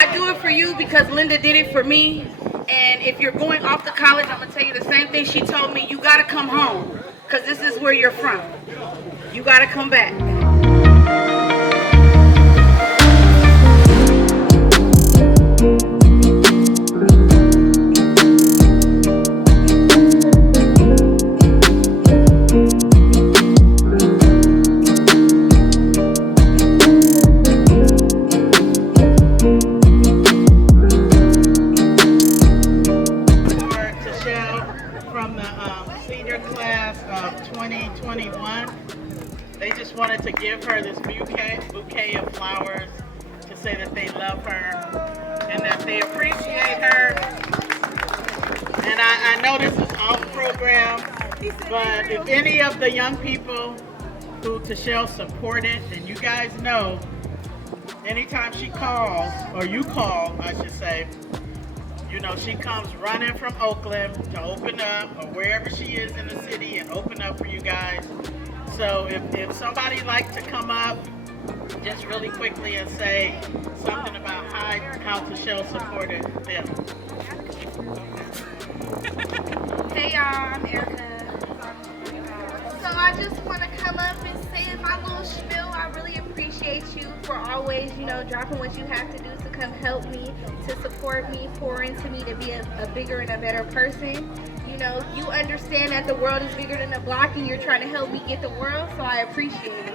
I do it for you because Linda did it for me. And if you're going off to college, I'm going to tell you the same thing she told me. You got to come home because this is where you're from. You got to come back. From the senior class of 2021. They just wanted to give her this bouquet of flowers to say that they love her and that they appreciate her. And I know this is off program, but if any of the young people who Tachelle supported, then you guys know anytime she calls, or you call, I should say, you know, she comes running from Oakland to open up, or wherever she is in the city, and open up for you guys. So if somebody likes to come up just really quickly and say something about how Tachelle supported them. Hey y'all, I'm Erica. So I just want to come up and say my little spiel. I really appreciate you for always, dropping what you have to do to come help me, to support me, pour into me to be a bigger and a better person. You understand that the world is bigger than the block and you're trying to help me get the world, so I appreciate it.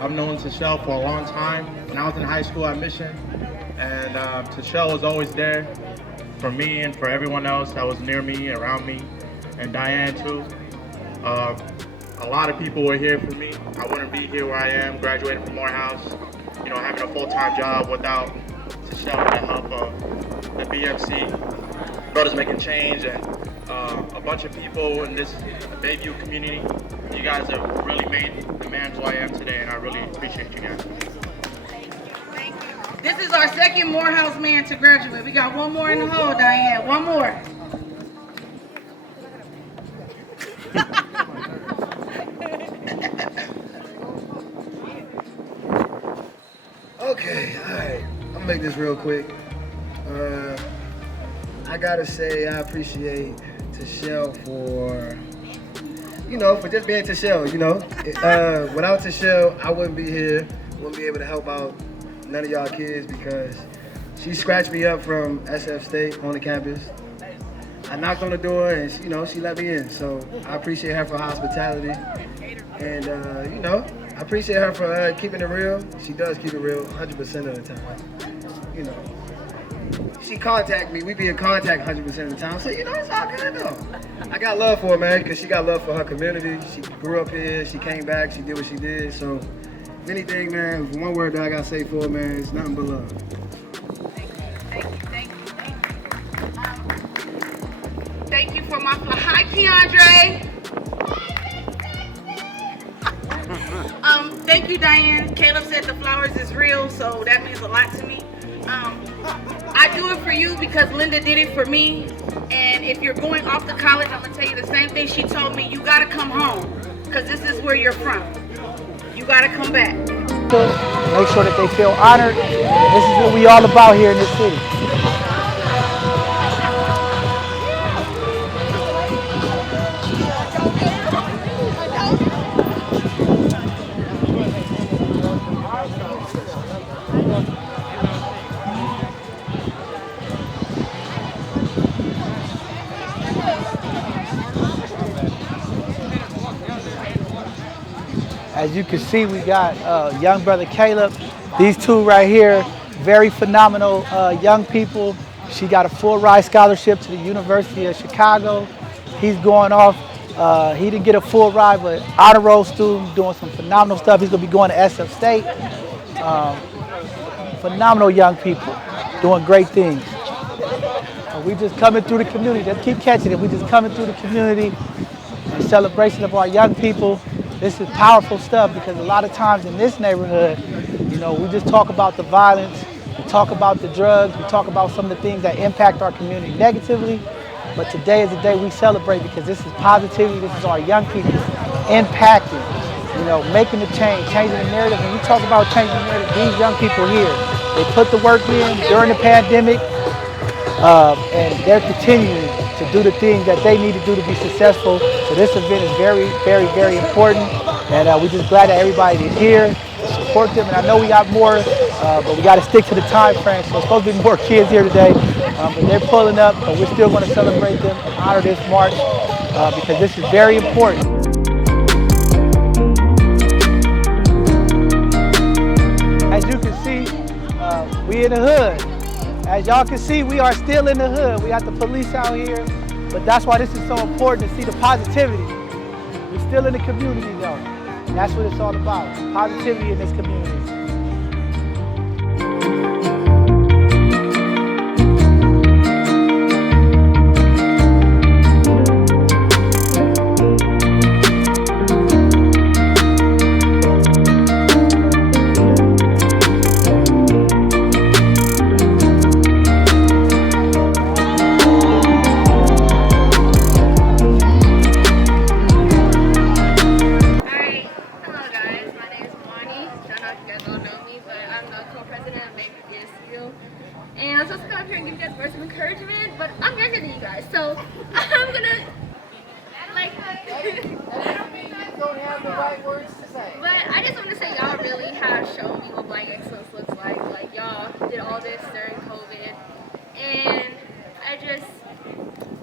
I've known Tachelle for a long time. When I was in high school at Mission, and Tachelle was always there for me and for everyone else that was near me, around me, and Diane too. A lot of people were here for me. I wouldn't be here where I am, graduating from Morehouse, having a full-time job without Tachelle and the help of the BMC. Brothers Making Change and a bunch of people in this Bayview community. You guys have really made the man who I am today, and I really appreciate you guys. This is our second Morehouse man to graduate. We got one more in the hole, Diane. One more. Okay, all right. I'm gonna make this real quick. I gotta say I appreciate Tachelle for just being Tachelle. Without Tachelle, I wouldn't be here. Wouldn't be able to help out none of y'all kids because she scratched me up from SF State on the campus. I knocked on the door and she let me in. So I appreciate her for hospitality, and I appreciate her for keeping it real. She does keep it real 100% of the time. She contact me. We be in contact 100% of the time. So it's all good though. I got love for her, man, because she got love for her community. She grew up here. She came back. She did what she did. So if anything, man, one word that I gotta say for her, man, it's nothing but love. Thank you for my fly. Hi, Keandre. Thank you, Diane. Caleb said the flowers is real, so that means a lot to me. I do it for you because Linda did it for me. And if you're going off to college, I'm going to tell you the same thing she told me. You got to come home because this is where you're from. You got to come back. Make sure that they feel honored. This is what we all about here in this city. As you can see, we got young brother Caleb. These two right here, very phenomenal young people. She got a full ride scholarship to the University of Chicago. He's going off. He didn't get a full ride, but honor roll student, doing some phenomenal stuff. He's gonna be going to SF State. Phenomenal young people, doing great things. We just coming through the community. Let's keep catching it. We just coming through the community in celebration of our young people. This is powerful stuff because a lot of times in this neighborhood, we just talk about the violence, we talk about the drugs, we talk about some of the things that impact our community negatively. But today is the day we celebrate because this is positivity. This is our young people impacting, making the change, changing the narrative. When you talk about changing the narrative, these young people here, they put the work in during the pandemic, and they're continuing to do the things that they need to do to be successful. So this event is very, very, very important, and we're just glad that everybody is here to support them. And I know we got more, but we got to stick to the time frame. So it's supposed to be more kids here today, but they're pulling up. But we're still going to celebrate them and honor this march because this is very important. As you can see, we in the hood. As y'all can see, we are still in the hood. We got the police out here, but that's why this is so important to see the positivity. We're still in the community though. And that's what it's all about, positivity in this community. And I'm supposed to come up here and give you guys words of encouragement, but I'm younger than you guys, so I'm gonna don't have the right words to say. But I just want to say y'all really have shown me what Black excellence looks like. Like y'all did all this during COVID, and it just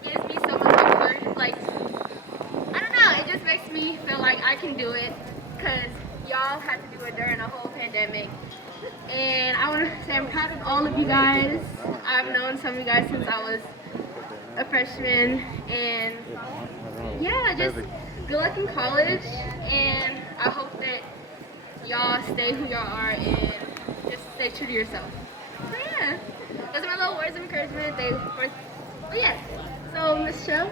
gives me so much encouragement. Like I don't know, it just makes me feel like I can do it because y'all had to do it during a whole pandemic. And I want to say I'm proud of all of you guys. I've known some of you guys since I was a freshman, and yeah, just good luck in college, and I hope that y'all stay who y'all are and just stay true to yourself. So yeah, those are my little words of encouragement. But yeah, so Miss Cho.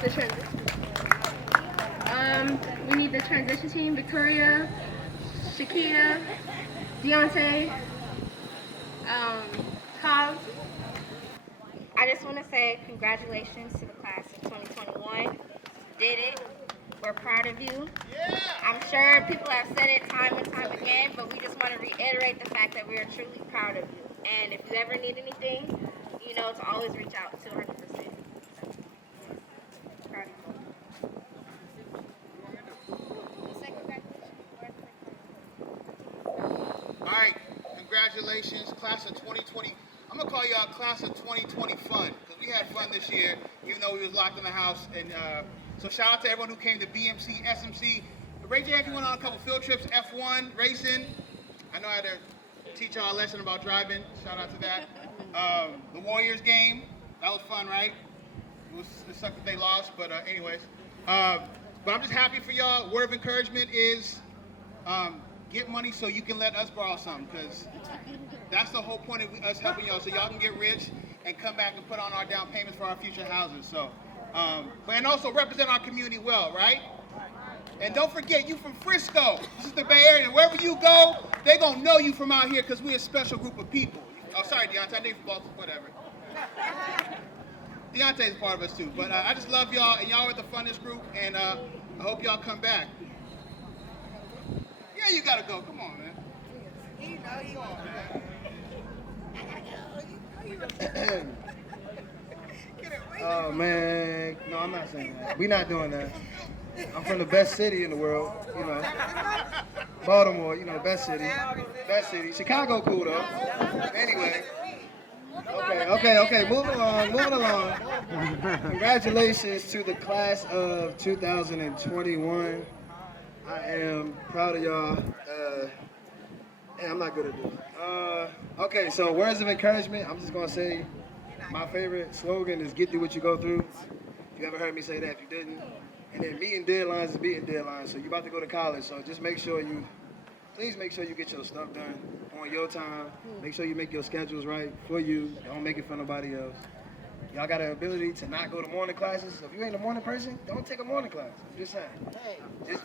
The transition. We need the transition team, Victoria, Shakita, Diontae, Cobb. I just want to say congratulations to the class of 2021. Did it. We're proud of you. Yeah. I'm sure people have said it time and time again, but we just want to reiterate the fact that we are truly proud of you. And if you ever need anything, you know to always reach out to 100%. Proud of you. All right, congratulations, class of 2020. I'm gonna call y'all class of 2020 fun, because we had fun this year, even though we was locked in the house. And so shout out to everyone who came to BMC, SMC. Raise your hand if you went on a couple field trips, F1, racing. I know I had to teach y'all a lesson about driving. Shout out to that. The Warriors game, that was fun, right? It sucked that they lost, but anyways. But I'm just happy for y'all. Word of encouragement is get money so you can let us borrow something, because that's the whole point of us helping y'all, so y'all can get rich and come back and put on our down payments for our future houses. So, and also represent our community well, right? And don't forget, you from Frisco. This is the Bay Area. Wherever you go, they gonna know you from out here because we're a special group of people. Oh, sorry, Diontae. I know you from Baltimore, whatever. Diontae's a part of us too. But I just love y'all, and y'all are the funnest group, and I hope y'all come back. Yeah, you gotta go. Come on, man. Come on, man. Oh man, no, I'm not saying that. We're not doing that. I'm from the best city in the world, you know. Baltimore, you know, best city. Best city. Chicago cool though. Anyway. Okay. Moving along. Congratulations to the class of 2021. I am proud of y'all. I'm not good at this. Okay, so words of encouragement. I'm just gonna say my favorite slogan is "Get through what you go through." If you ever heard me say that, if you didn't. And then meeting deadlines is beating deadlines. So you're about to go to college, so just please make sure you get your stuff done on your time. Make sure you make your schedules right for you. Don't make it for nobody else. Y'all got the ability to not go to morning classes. So if you ain't a morning person, don't take a morning class. I'm just saying.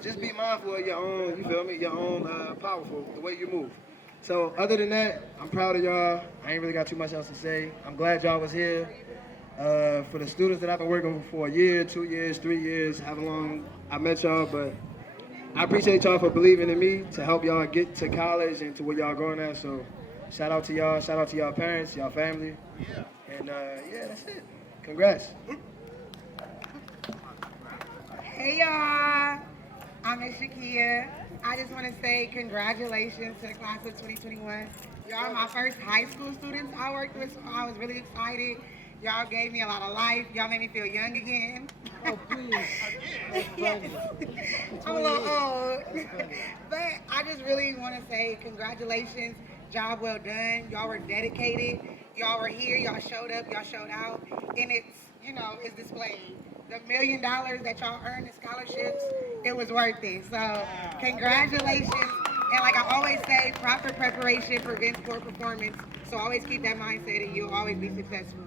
Just be mindful of your own, you feel me, your own powerful, the way you move. So other than that, I'm proud of y'all. I ain't really got too much else to say. I'm glad y'all was here. For the students that I've been working with for a year, 2 years, 3 years, however long I met y'all, but I appreciate y'all for believing in me to help y'all get to college and to where y'all going at. So shout out to y'all, shout out to y'all parents, y'all family. And yeah, that's it. Congrats. Hey y'all, I'm Miss Shakia. I just want to say congratulations to the class of 2021. Y'all are my first high school students I worked with, so I was really excited. Y'all gave me a lot of life. Y'all made me feel young again. Oh, please. Yes. I'm a little old. But I just really want to say congratulations. Job well done. Y'all were dedicated. Y'all were here. Y'all showed up. Y'all showed out. And it's, it's displayed. The $1 million that y'all earned in scholarships, it was worth it. So congratulations. And like I always say, proper preparation prevents poor performance. So always keep that mindset and you'll always be successful.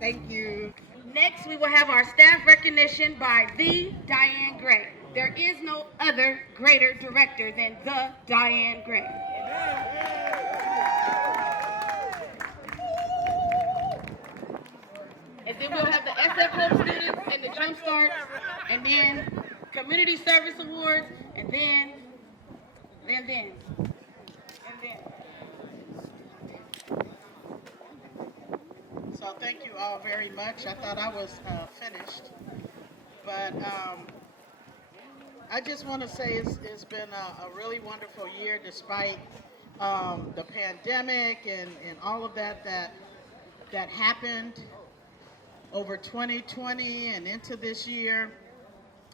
Thank you. Next, we will have our staff recognition by the Diane Gray. There is no other greater director than the Diane Gray. And then we'll have the SF Hope students and the Jump Start, and then Community Service Awards, and then. So thank you all very much. I thought I was finished, but I just want to say it's been a really wonderful year despite the pandemic and all of that happened over 2020 and into this year.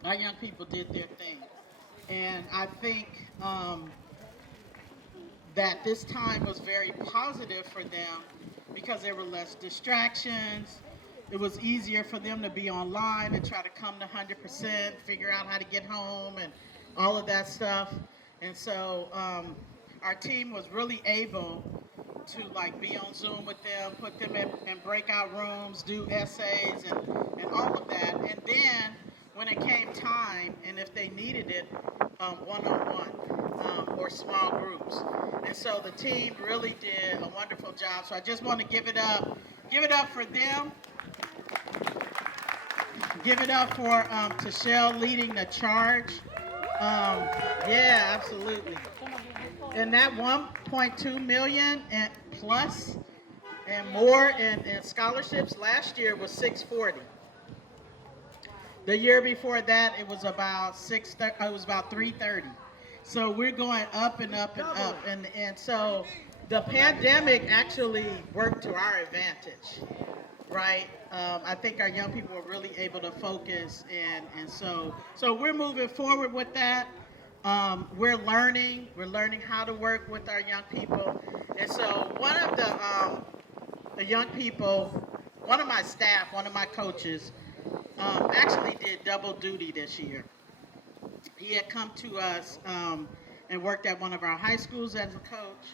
Our young people did their thing, and I think that this time was very positive for them because there were less distractions. It was easier for them to be online and try to come to 100%, figure out how to get home and all of that stuff. And so our team was really able to be on Zoom with them, put them in breakout rooms, do essays and all of that. And then when it came time, and if they needed it, one-on-one or small groups. And so the team really did a wonderful job. So I just want to give it up for them. Give it up for Tachelle leading the charge. Yeah, absolutely. And that 1.2 million and plus and more in scholarships last year was 640. The year before that, it was about 330. So we're going up and up and up, and so the pandemic actually worked to our advantage, right? I think our young people were really able to focus, and so we're moving forward with that. We're learning how to work with our young people, and so one of the young people, one of my staff, one of my coaches, actually did double duty this year. He had come to us and worked at one of our high schools as a coach,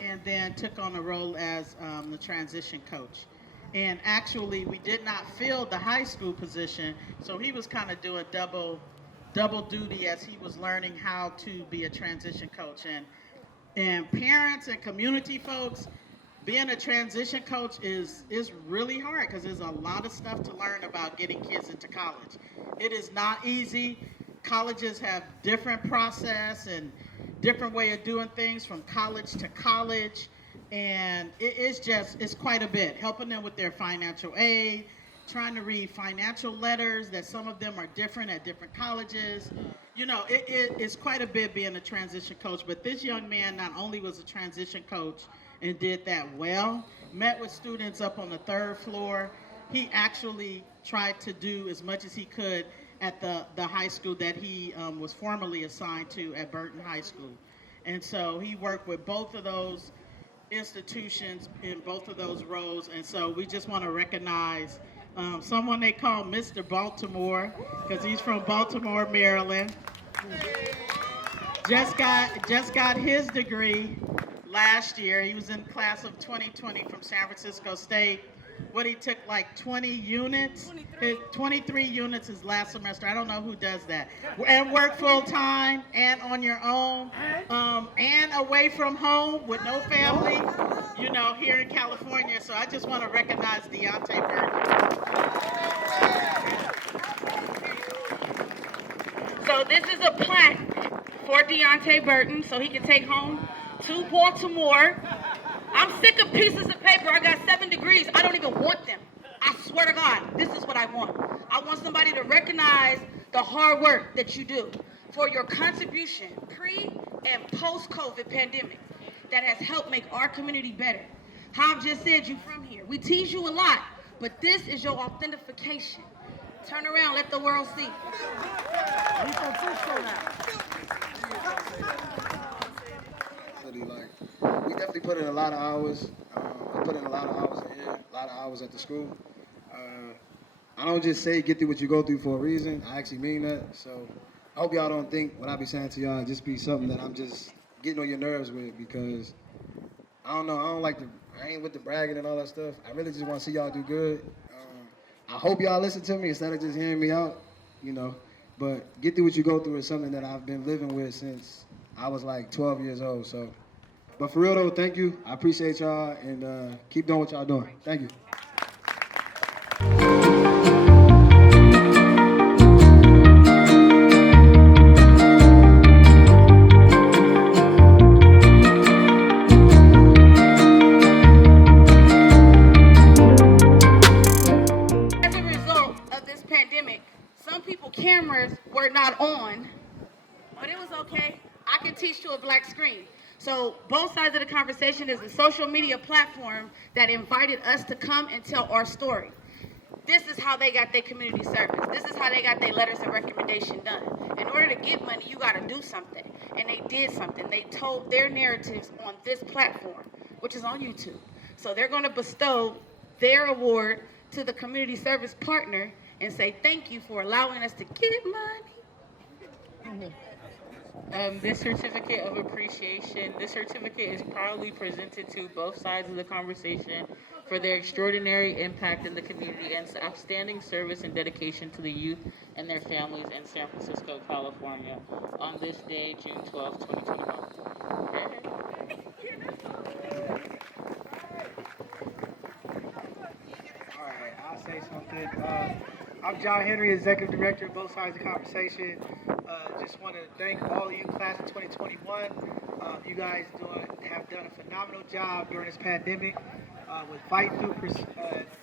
and then took on a role as the transition coach. And actually, we did not fill the high school position, so he was kind of doing double duty as he was learning how to be a transition coach. And parents and community folks, being a transition coach is really hard because there's a lot of stuff to learn about getting kids into college. It is not easy. Colleges have different process and different way of doing things from college to college, and it's quite a bit. Helping them with their financial aid, trying to read financial letters that some of them are different at different colleges. It's quite a bit being a transition coach, but this young man not only was a transition coach and did that well, met with students up on the 3rd floor. He actually tried to do as much as he could at the high school that he was formerly assigned to at Burton High School. And so he worked with both of those institutions in both of those roles. And so we just want to recognize someone they call Mr. Baltimore, because he's from Baltimore, Maryland. Just got his degree last year. He was in class of 2020 from San Francisco State. what he took like 20 units, 23 units his last semester. I don't know who does that. And work full time and on your own, and away from home with no family, you know, here in California. So I just want to recognize Diontae Burton. So this is a plaque for Diontae Burton so he can take home to Baltimore. I'm sick of pieces of paper. I got 7 degrees. I don't even want them. I swear to God, this is what I want. I want somebody to recognize the hard work that you do for your contribution pre and post-COVID pandemic that has helped make our community better. How I've just said, you from here. We tease you a lot, but this is your authentication. Turn around, let the world see. We definitely put in a lot of hours. I put in a lot of hours in here, a lot of hours at the school. I don't just say get through what you go through for a reason. I actually mean that. So I hope y'all don't think what I be saying to y'all just be something that I'm just getting on your nerves with, because I don't know. I ain't with the bragging and all that stuff. I really just want to see y'all do good. I hope y'all listen to me instead of just hearing me out, you know. But get through what you go through is something that I've been living with since I was like 12 years old. So, but for real though, thank you. I appreciate y'all, and keep doing what y'all doing. Thank you. Cameras were not on, but it was okay. I can teach to a black screen. So both sides of the conversation is a social media platform that invited us to come and tell our story. This is how they got their community service. This is how they got their letters of recommendation done. In order to get money, you got to do something. And they did something. They told their narratives on this platform, which is on YouTube. So they're going to bestow their award to the community service partner and say thank you for allowing us to get money. This certificate of appreciation, this certificate is proudly presented to both sides of the conversation for their extraordinary impact in the community and outstanding service and dedication to the youth and their families in San Francisco, California, on this day, June 12, 2021. All right, I'll say something. I'm John Henry, Executive Director of both sides of the conversation. Just want to thank all of you, class of 2021. You guys have done a phenomenal job during this pandemic with fighting through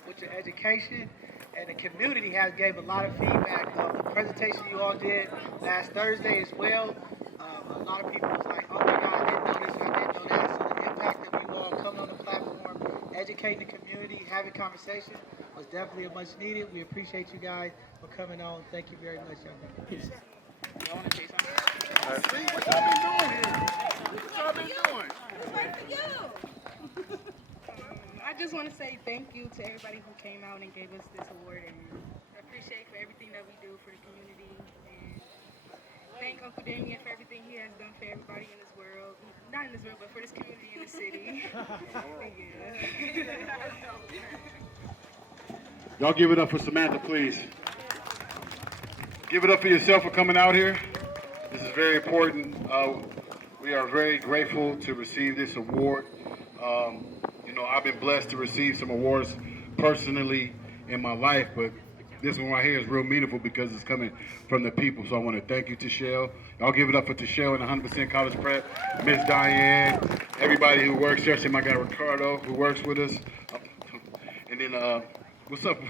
with your education, and the community has gave a lot of feedback. The presentation you all did last Thursday as well. A lot of people was like, oh my God, I didn't know this, I didn't know that. So the impact of you all coming on the platform, educating the community, having conversations was definitely a much needed. We appreciate you guys for coming on. Thank you very much, young man. Peace. Y'all want to say something? What y'all been doing here? What y'all been doing? I just want to say thank you to everybody who came out and gave us this award, and I appreciate for everything that we do for the community, and thank Uncle Daniel for everything he has done for everybody in this world. Not in this world, but for this community in the city. Y'all give it up for Samantha, please. Give it up for yourself for coming out here. This is very important. We are very grateful to receive this award. You know, I've been blessed to receive some awards personally in my life, but this one right here is real meaningful because it's coming from the people. So I want to thank you, Tachelle. Y'all give it up for Tachelle and 100% College Prep, Miss Diane, everybody who works here. I see my guy Ricardo who works with us. And then, what's up?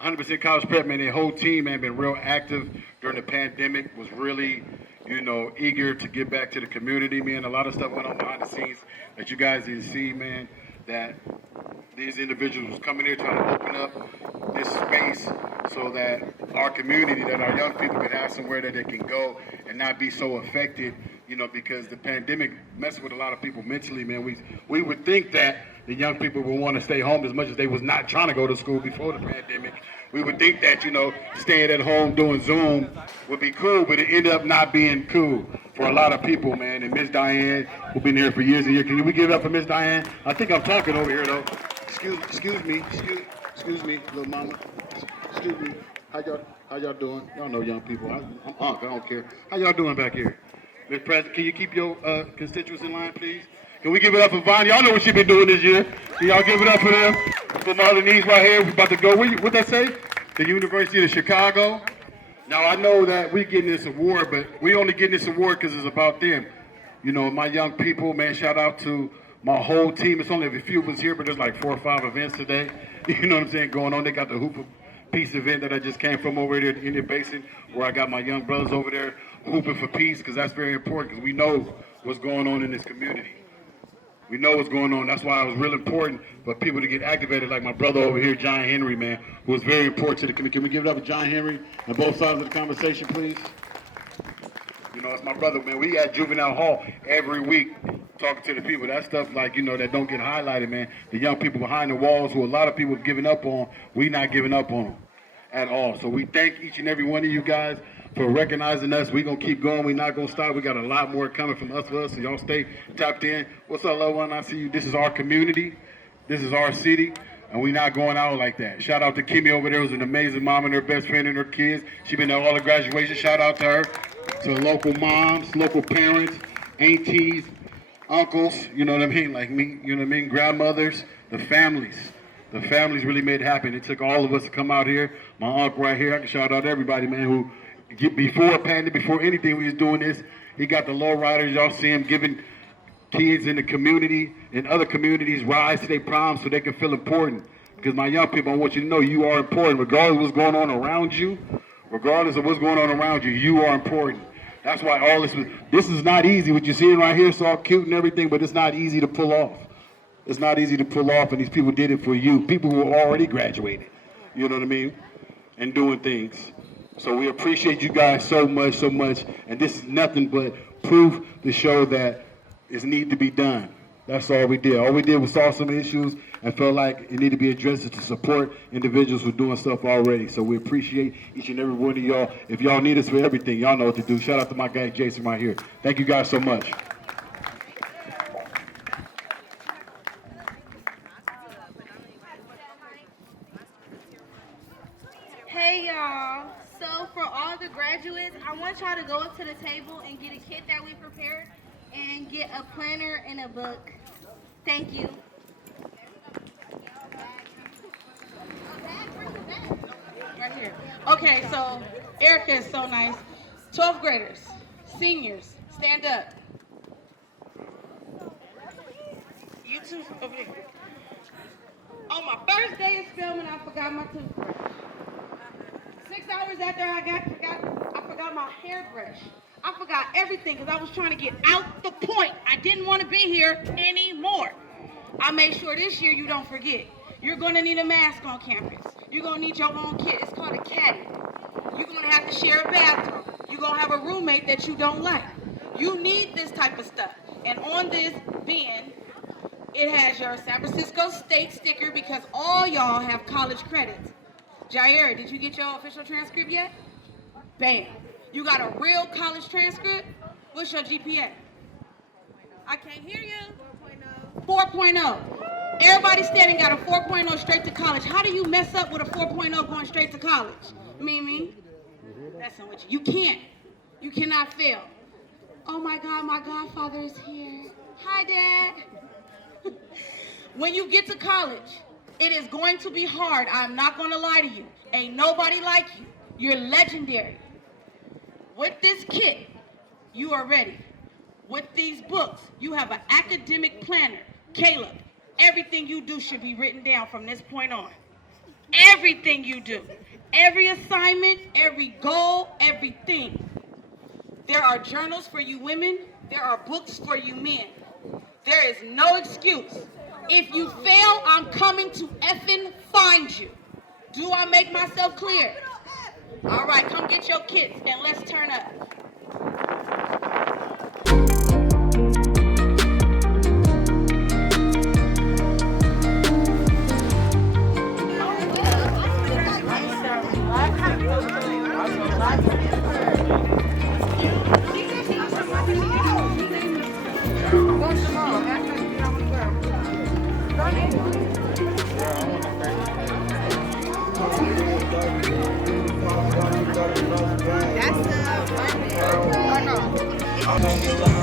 100% College Prep, man, the whole team, man, been real active during the pandemic, was really, you know, eager to get back to the community, man. A lot of stuff went on behind the scenes that you guys didn't see, man, that these individuals was coming here trying to open up this space so that our community, that our young people can have somewhere that they can go and not be so affected, you know, because the pandemic messed with a lot of people mentally, man. We would think that the young people would want to stay home as much as they was not trying to go to school before the pandemic. We would think that, you know, staying at home doing Zoom would be cool, but it ended up not being cool for a lot of people, man. And Miss Diane, who's been here for years and years. Can we give it up for Miss Diane? I think I'm talking over here, though. Excuse me, little mama. Excuse me. How y'all doing? Y'all know young people. I'm Unc. I don't care. How y'all doing back here? Mr. President, can you keep your constituents in line, please? Can we give it up for Vonnie? Y'all know what she been doing this year. Can y'all give it up for them? For my other niece right here. We're about to go. What'd that say? The University of Chicago. Now, I know that we're getting this award, but we only getting this award because it's about them. You know, my young people, man, shout out to my whole team. It's only a few of us here, but there's like 4 or 5 events today. You know what I'm saying, going on. They got the Hoop Peace event that I just came from over there in the Indian Basin, where I got my young brothers over there hooping for peace, because that's very important, because we know what's going on in this community. We know what's going on. That's why it was real important for people to get activated, like my brother over here, John Henry, man, who was very important to the community. Can we give it up to John Henry on both sides of the conversation, please? You know, it's my brother, man. We at Juvenile Hall every week talking to the people. That stuff, like, you know, that don't get highlighted, man. The young people behind the walls who a lot of people have given up on, we not giving up on them at all. So we thank each and every one of you guys for recognizing us. We're going to keep going. We're not going to stop. We got a lot more coming from us for us, so y'all stay tapped in. What's up, loved one? I see you. This is our community. This is our city, and we're not going out like that. Shout out to Kimmy over there, who's an amazing mom and her best friend and her kids. She been at all the graduations. Shout out to her. To local moms, local parents, aunties, uncles, you know what I mean, like me, you know what I mean, grandmothers, the families. The families really made it happen. It took all of us to come out here. My uncle right here, I can shout out to everybody, man, who before pandemic, before anything we was doing this, he got the lowriders. Y'all see him giving kids in the community and other communities rides to their proms so they can feel important. Because my young people, I want you to know you are important. Regardless of what's going on around you, you are important. That's why all this is not easy. What you're seeing right here is all cute and everything, but it's not easy to pull off. It's not easy to pull off, and these people did it for you. People who already graduated, you know what I mean, and doing things. So we appreciate you guys so much, and this is nothing but proof to show that it needs to be done. That's all we did. All we did was solve some issues and felt like it needed to be addressed to support individuals who are doing stuff already. So we appreciate each and every one of y'all. If y'all need us for everything, y'all know what to do. Shout out to my guy Jason right here. Thank you guys so much. Hey y'all, so for all the graduates, I want y'all to go up to the table and get a kit that we prepared and get a planner and a book. Thank you. Right here. Okay, so Erica is so nice. 12th graders, seniors, stand up. You two over there. On my first day of filming, I forgot my toothbrush. 6 hours after I forgot my hairbrush. I forgot everything because I was trying to get out the point. I didn't want to be here anymore. I made sure this year you don't forget. You're going to need a mask on campus. You're going to need your own kit. It's called a caddy. You're going to have to share a bathroom. You're going to have a roommate that you don't like. You need this type of stuff. And on this bin, it has your San Francisco State sticker because all y'all have college credits. Jair, did you get your official transcript yet? Bam. You got a real college transcript? What's your GPA? I can't hear you. 4.0. Everybody standing got a 4.0 straight to college. How do you mess up with a 4.0 going straight to college? Mimi? Messing with you. You can't. You cannot fail. Oh my God, my godfather is here. Hi, Dad. When you get to college, it is going to be hard. I'm not going to lie to you. Ain't nobody like you. You're legendary. With this kit, you are ready. With these books, you have an academic planner. Caleb, everything you do should be written down from this point on. Everything you do. Every assignment, every goal, everything. There are journals for you women. There are books for you men. There is no excuse. If you fail, I'm coming to effing find you. Do I make myself clear? All right, come get your kits and let's turn up. Thank you.